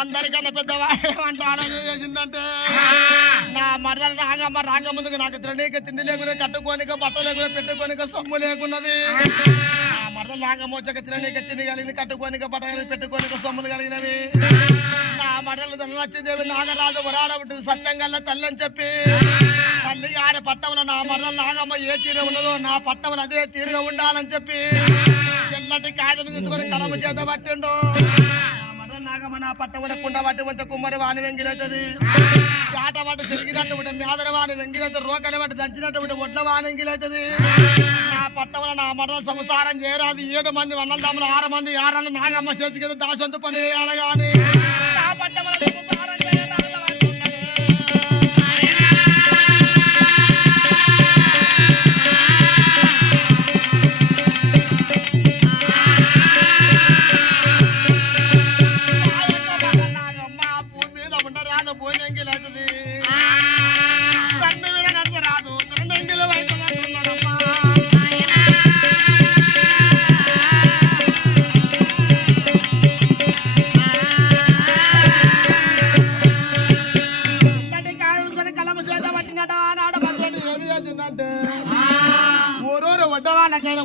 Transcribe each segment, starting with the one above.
అందరికన్నా పెద్దవాడేమంట ఆలోచన చేసిందంటే నా మరదలు రాగ ముందుకు నాకు తిననీక తిండి లేకుండా కట్టుకోనిక బట్ట లేకుండా పెట్టుకోనిక సొమ్ము లేకున్నది నా మరదలు రాగమ్మ వచ్చాక తిననీక తిండి కలిగింది కట్టుకోనిక బట్ట కలిగి పెట్టుకోనిక సొమ్ములు కలిగినవి నా మరదలు నచ్చిందేవి నాగరాజు వరాడబుట్టింది సత్యంగల్లా తల్లి అని చెప్పి తల్లి ఆరి పట్టంలో నా మరదలు నాగమ్మ ఏ తీరు ఉన్నదో నా పట్టంలో అదే తీరుగా ఉండాలని చెప్పి ఎల్లటి కాయలు తీసుకొని కలమ చేత పట్టిండు నాగమ్మ నా పట్టముల కుండ పట్టి ఉంటే కుమ్మరి వాణి వెంగిలవుతుంది చాట పట్టు తిరిగినట్టు ఉంటే మేదర వాణి వెంగిలవుతుంది రోకలి పట్టి దంచినట్టు ఉంటే ఒడ్ల వాణి వెంగిలవుతుంది నా పట్టముల నా మడల సంసారం చేయరాదు 7 మంది వన్నల దమ్ములు 6 మంది 6 నాగమ్మ చేతికి దాసొంత పని చేయాలి కానీ నా పట్టముల సంసారం చేయరాదు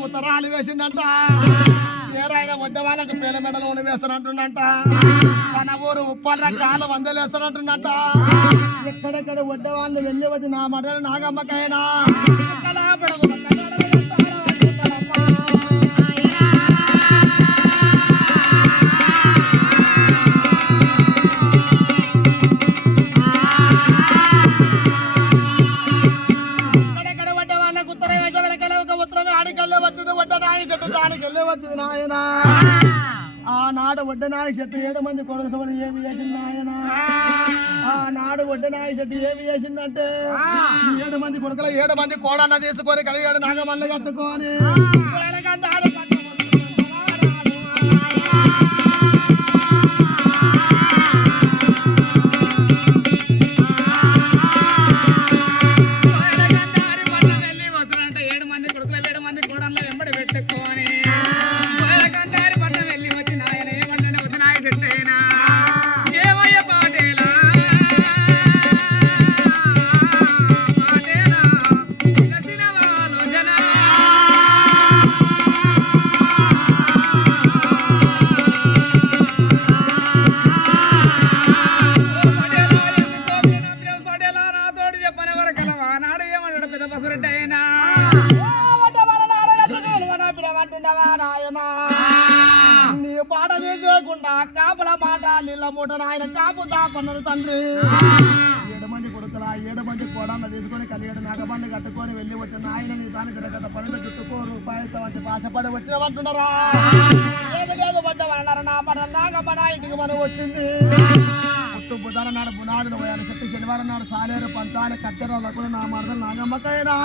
ఉత్తరాలు వేసిందంట ఏరాయన వడ్డ వాళ్ళకి పేల మెడలు ఉండి వేస్తానంటుండంట తన ఊరు ఉప్పల కాలు వందలేస్తానంటుండంట ఎక్కడెక్కడ వడ్డ వాళ్ళు వెళ్ళి వచ్చి నా మడలు నాగమ్మకైనా నాయన ఆనాడు వడ్డనాయి చెట్టు 7 మంది కొడుకు ఏమి చేసింది నాయన ఆనాడు వడ్డనాయి చెట్టు ఏమి చేసిందంటే 7 మంది కొడుకులు 7 మంది కోడన్న తీసుకొని కలిగాడు నాగమల్లి కట్టుకొని నీ పాట చేయకుండా కాపల మాట నీళ్ళ మూట నాయన కాపు దాపన్నారు తండ్రి 7 మంది కొడుకుల 7 మంది కోడన్న తీసుకొని కలిగడు నాగబండి కట్టుకొని వెళ్ళి వచ్చిన ఆయన నీ దాని గత పనులు చుట్టుకో రూపాయిస్తామని ఆశపడి వచ్చినమంటున్నారా ఏమి లేదు పడ్డమన్నారు నా మాట నాగమ్మ నా ఇంటికి మనం వచ్చింది పుట్టు బుధవారం నాడు బునాదులు పోయాలి చెట్టు శనివారం నాడు సాలేరు పంచాలి కత్తెర కూడా నా మరదలు నాగమ్మకైనా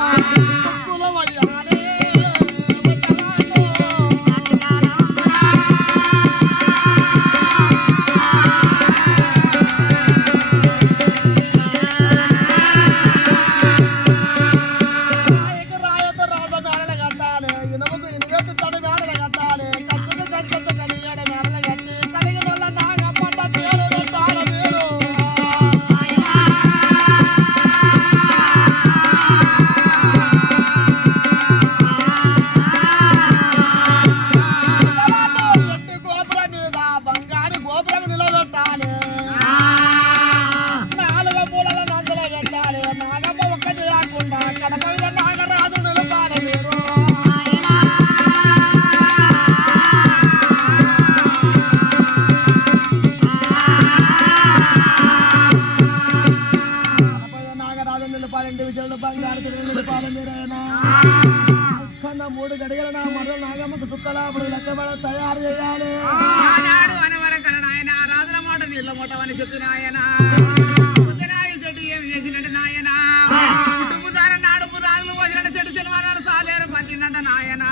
మూడు గడిగల నా మరల నాగమ్మకు సుక్కలాపుడు లెక్కబడ తయారు చేయాలి రాజుల మాట నీళ్ళ మూట అని చెప్పిన ఆయన చెట్టు ఏమి చేసినట్టు నాయన నాడు రాజులు పోసినట్టు చెట్టు శనివారాలు సాలేరు పంచినట్టు నాయన